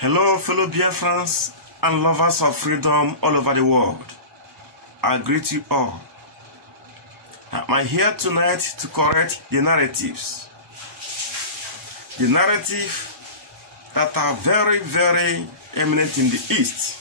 Hello, fellow Biafrans and lovers of freedom all over the world. I greet you all. I'm here tonight to correct the narratives. The narrative that are very, very eminent in the East.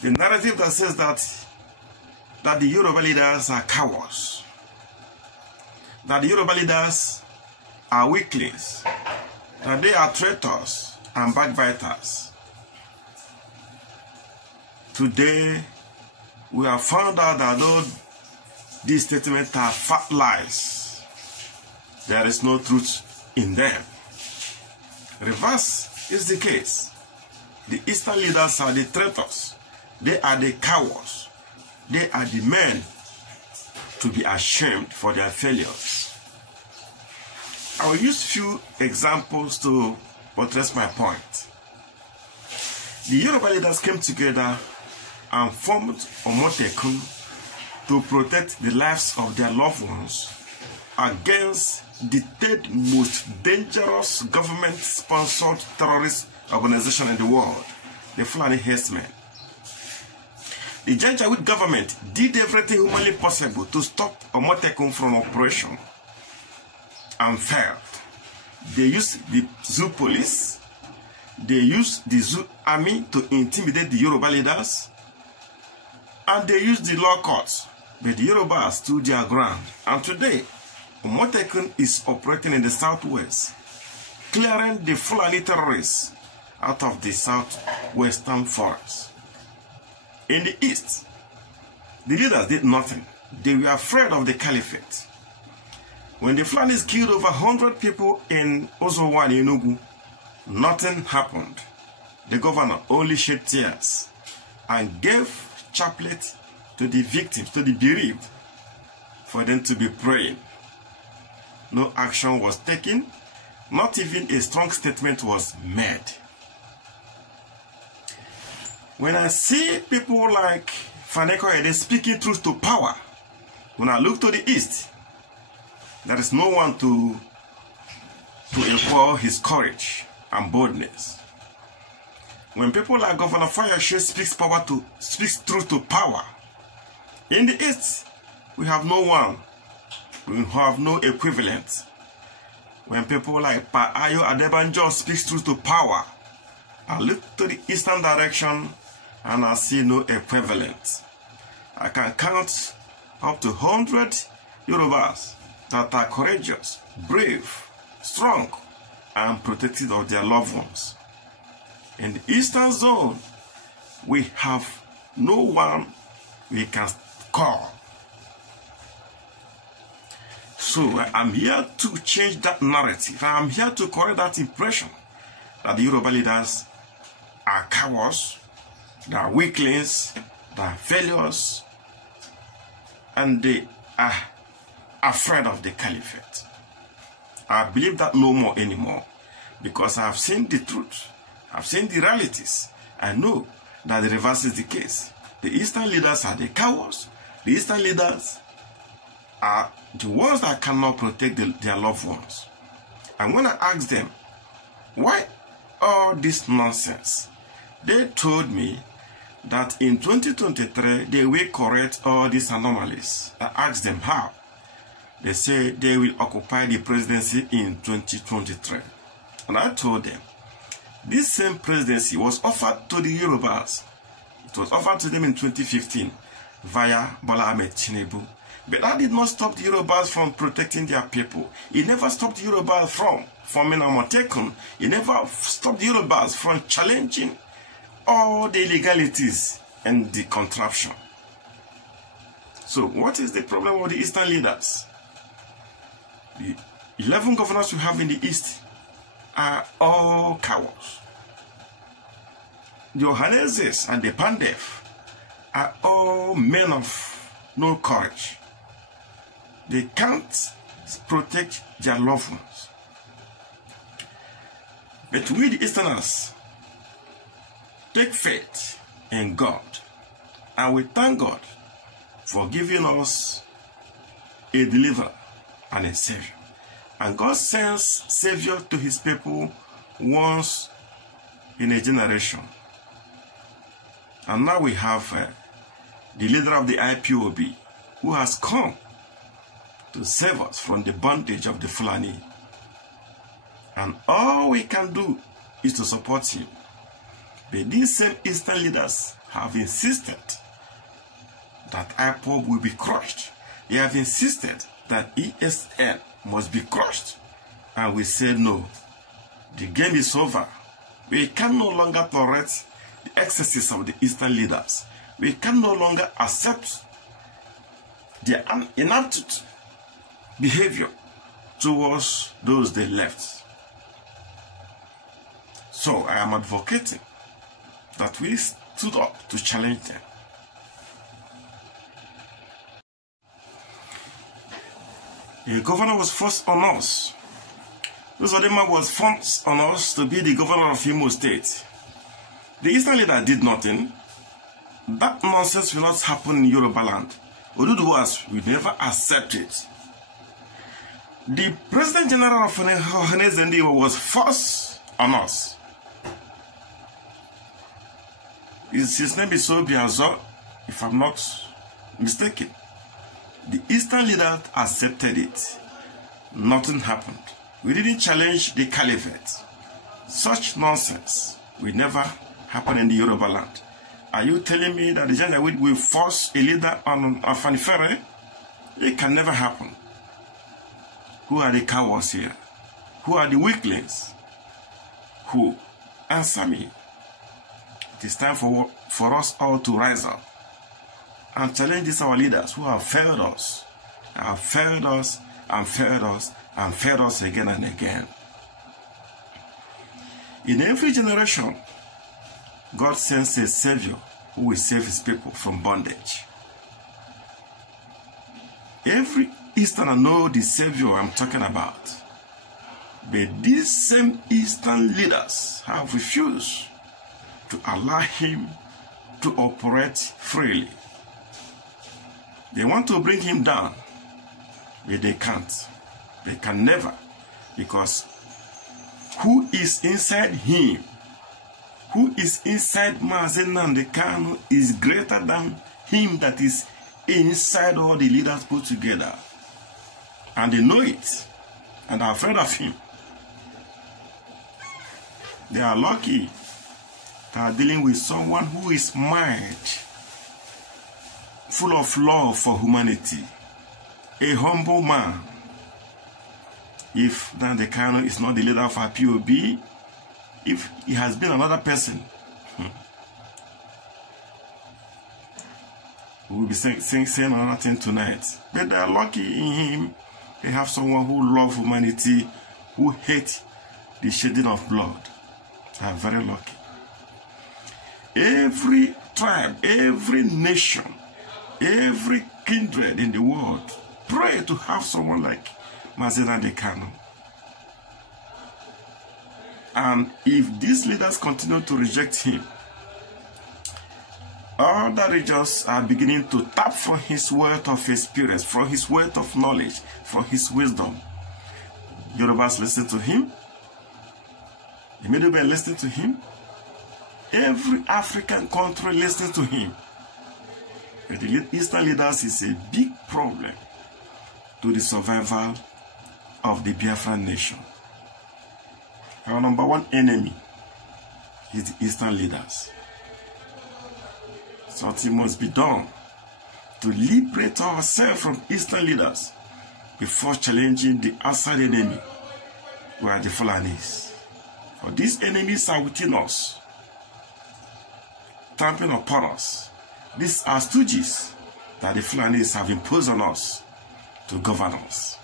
The narrative that says that the Yoruba leaders are cowards. That the Yoruba leaders are weaklings. That they are traitors and backbiters. Today, we have found out that though these statements are fat lies, there is no truth in them. Reverse is the case. The Eastern leaders are the traitors. They are the cowards. They are the men to be ashamed for their failures. I will use few examples to buttress my point. The Yoruba leaders came together and formed Omotekun to protect the lives of their loved ones against the third most dangerous government-sponsored terrorist organization in the world, the Fulani Herdsmen. The Janjaweed government did everything humanly possible to stop Omotekun from operation and failed. They used the zoo police, they used the zoo army to intimidate the Yoruba leaders, and they used the law courts, but the Yorubas stood their ground. And today, Omotekun is operating in the southwest, clearing the Fulani terrorists out of the southwestern forest. In the east, the leaders did nothing. They were afraid of the caliphate. When the Fulanis killed over 100 people in Ozowa and Enugu, nothing happened. The governor only shed tears and gave chaplet to the victims, to the bereaved, for them to be praying. No action was taken, not even a strong statement was made. When I see people like Faneko Ede speaking truth to power, when I look to the east, there is no one to equal his courage and boldness. When people like Governor Fayose speaks truth to power, in the east, we have no one. We have no equivalent. When people like Pa Ayo Adebanjo speaks truth to power, I look to the eastern direction and I see no equivalent. I can count up to 100 Yorubas that are courageous, brave, strong, and protective of their loved ones. In the eastern zone, we have no one we can call. So I'm here to change that narrative. I'm here to correct that impression that the Yoruba leaders are cowards, they are weaklings, they are failures, and they are afraid of the caliphate. I believe that no more anymore, because I have seen the truth. I've seen the realities. I know that the reverse is the case. The Eastern leaders are the cowards. The Eastern leaders are the ones that cannot protect their loved ones. And when I asked them, why all this nonsense? They told me that in 2023, they will correct all these anomalies. I asked them how. They say they will occupy the presidency in 2023. And I told them, this same presidency was offered to the Yorubas. It was offered to them in 2015 via Bola Ahmed Tinubu. But that did not stop the Yorubas from protecting their people. It never stopped the Yorubas from forming Omotekun. It never stopped the Yorubas from challenging all the illegalities and the contraption. So what is the problem with the Eastern leaders? The 11 governors we have in the East are all cowards. The Ohaneses and the Pandef are all men of no courage. They can't protect their loved ones. But we, the Easterners, take faith in God, and we thank God for giving us a deliverer and a savior. And God sends savior to his people once in a generation. And now we have the leader of the IPOB who has come to save us from the bondage of the Fulani. And all we can do is to support him. But these same Eastern leaders have insisted that IPOB will be crushed. They have insisted that ESN must be crushed. And we said no. The game is over. We can no longer tolerate the excesses of the Eastern leaders. We can no longer accept their inaptitude behavior towards those they left. So I am advocating that we stood up to challenge them. The governor was forced on us. Uzodimma was forced on us to be the governor of Imo State. The Eastern leader did nothing. That nonsense will not happen in Yoruba land. Oduduwas will never accept it. The President General of Ohanaeze Ndigbo was forced on us. His name is Obiazo, if I'm not mistaken. The Eastern leader accepted it. Nothing happened. We didn't challenge the caliphate. Such nonsense will never happen in the Yoruba land. Are you telling me that the Janjaweed will force a leader on Afenifere? It can never happen. Who are the cowards here? Who are the weaklings? Who? Answer me. It is time for us all to rise up and challenge these our leaders who have failed us, and failed us, and failed us, and failed us again and again. In every generation, God sends a Savior who will save his people from bondage. Every Easterner knows the Savior I'm talking about. But these same Eastern leaders have refused to allow him to operate freely. They want to bring him down, but they can't. They can never, because who is inside him, who is inside Mazi Nnamdi Kanu is greater than him that is inside all the leaders put together. And they know it, and are afraid of him. They are lucky they are dealing with someone who is mild, full of love for humanity, a humble man. If Nnamdi Kanu is not the leader of our POB, if he has been another person, we will be saying another thing tonight. But they are lucky in him. They have someone who loves humanity, who hates the shedding of blood. They are very lucky. Every tribe, every nation, every kindred in the world pray to have someone like Mazi Nnamdi Kanu. And if these leaders continue to reject him, other regions are beginning to tap for his wealth of experience, for his wealth of knowledge, for his wisdom. Yorubas listen to him. The Middle Belt listen to him. Every African country listens to him. But the Eastern leaders is a big problem to the survival of the Biafran nation. Our number one enemy is the Eastern leaders. Something must be done to liberate ourselves from Eastern leaders before challenging the outside enemy, who are the Fulanis. For these enemies are within us, trampling upon us. These are stooges that the Fulanis have imposed on us to govern us.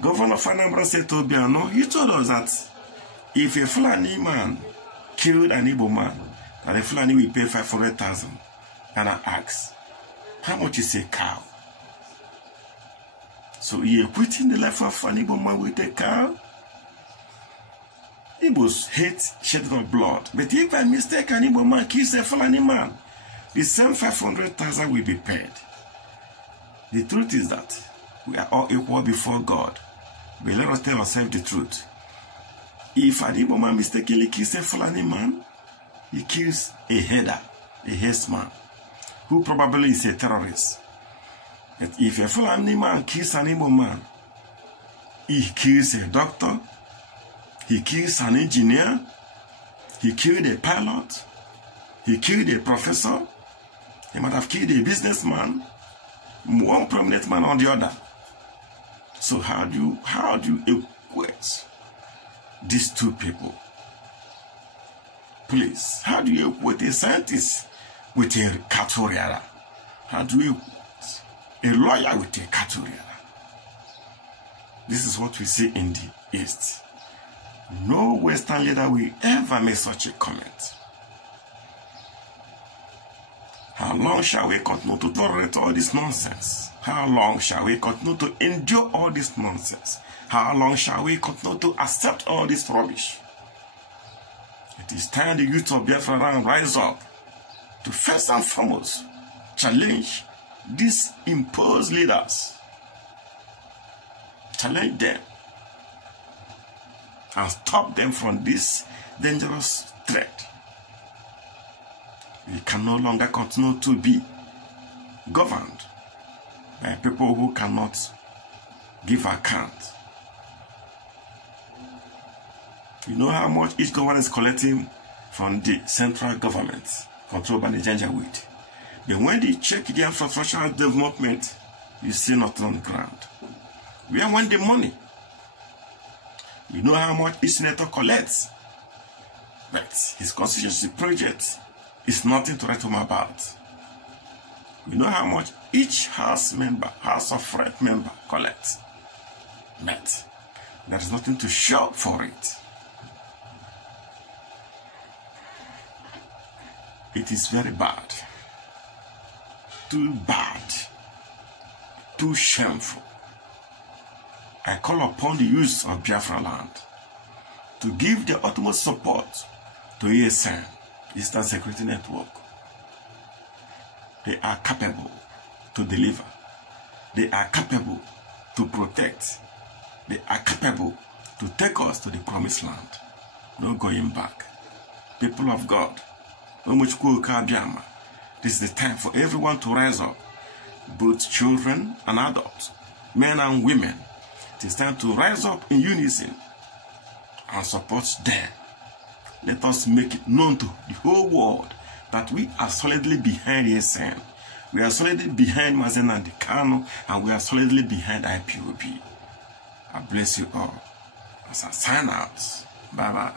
Governor of Anambra State, Obiano, he told us that if a Fulani man killed an Igbo man, that the Fulani will pay 500,000. And I asked, how much is a cow? So he equating the life of an Igbo man with a cow? Igbos hate shedding of blood. But if by mistake an Igbo man kills a Fulani man, the same 500,000 will be paid. The truth is that we are all equal before God. But let us tell ourselves the truth. If an Igbo man mistakenly kills a Fulani man, he kills a header, a headsman, who probably is a terrorist. But if a Fulani man kills an Igbo man, he kills a doctor, he kills an engineer, he killed a pilot, he killed a professor, he might have killed a businessman, one prominent man or the other. So how do you equate these two people? Please, how do you equate a scientist with a cattle rearer? How do you equate a lawyer with a cattle rearer? This is what we see in the East. No Western leader will ever make such a comment. How long shall we continue to tolerate all this nonsense? How long shall we continue to endure all this nonsense? How long shall we continue to accept all this rubbish? It is time the youth of Biafra land rise up to first and foremost challenge these imposed leaders. Challenge them and stop them from this dangerous threat. We can no longer continue to be governed by people who cannot give account. You know how much each government is collecting from the central government controlled by the Janjaweed. But when they check the infrastructure development, you see nothing on the ground. Where went the money? You know how much each senator collects, but his constituency project is nothing to write home about. You know how much each House of Rep member collects, but there is nothing to show for it. It is very bad, too shameful. I call upon the youth of Biafra land to give their utmost support to ESN, Eastern Security Network. They are capable to deliver. They are capable to protect. They are capable to take us to the promised land. No going back. People of God, this is the time for everyone to rise up, both children and adults, men and women. It is time to rise up in unison and support them. Let us make it known to the whole world that we are solidly behind ESN. We are solidly behind Mazen and Kano, and we are solidly behind IPOB. I bless you all as I sign out. Bye-bye.